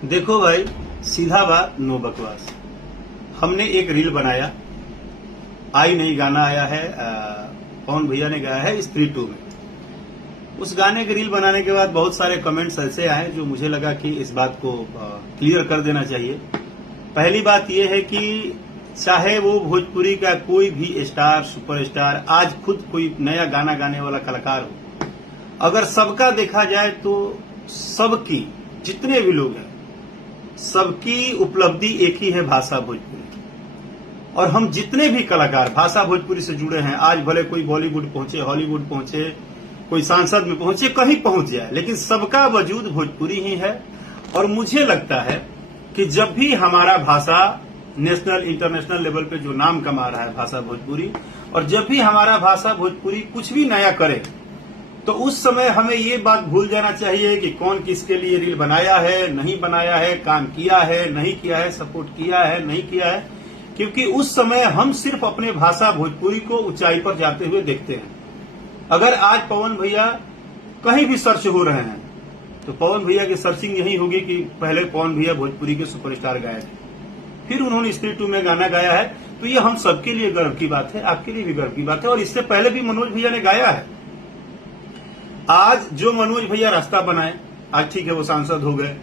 देखो भाई, सीधा बात, नो बकवास। हमने एक रील बनाया, आई नहीं गाना आया है, पवन भैया ने गाया है स्त्री 2 में। उस गाने की रील बनाने के बाद बहुत सारे कमेंट्स ऐसे आए जो मुझे लगा कि इस बात को क्लियर कर देना चाहिए। पहली बात यह है कि चाहे वो भोजपुरी का कोई भी स्टार, सुपरस्टार, आज खुद कोई नया गाना गाने वाला कलाकार हो, अगर सबका देखा जाए तो सबकी, जितने भी लोग हैं, सबकी उपलब्धि एक ही है, भाषा भोजपुरी। और हम जितने भी कलाकार भाषा भोजपुरी से जुड़े हैं, आज भले कोई बॉलीवुड पहुंचे, हॉलीवुड पहुंचे, कोई सांसद में पहुंचे, कहीं पहुंच जाए, लेकिन सबका वजूद भोजपुरी ही है। और मुझे लगता है कि जब भी हमारा भाषा नेशनल, इंटरनेशनल लेवल पे जो नाम कमा रहा है भाषा भोजपुरी, और जब भी हमारा भाषा भोजपुरी कुछ भी नया करे, तो उस समय हमें ये बात भूल जाना चाहिए कि कौन किसके लिए रील बनाया है, नहीं बनाया है, काम किया है, नहीं किया है, सपोर्ट किया है, नहीं किया है, क्योंकि उस समय हम सिर्फ अपने भाषा भोजपुरी को ऊंचाई पर जाते हुए देखते हैं। अगर आज पवन भैया कहीं भी सर्च हो रहे हैं, तो पवन भैया की सर्चिंग यही होगी कि पहले पवन भैया भोजपुरी के सुपरस्टार गाए थे, फिर उन्होंने स्त्री 2 में गाना गाया है। तो ये हम सबके लिए गर्व की बात है, आपके लिए भी गर्व की बात है। और इससे पहले भी मनोज भैया ने गाया है। आज जो मनोज भैया रास्ता बनाए, आज ठीक है वो सांसद हो गए,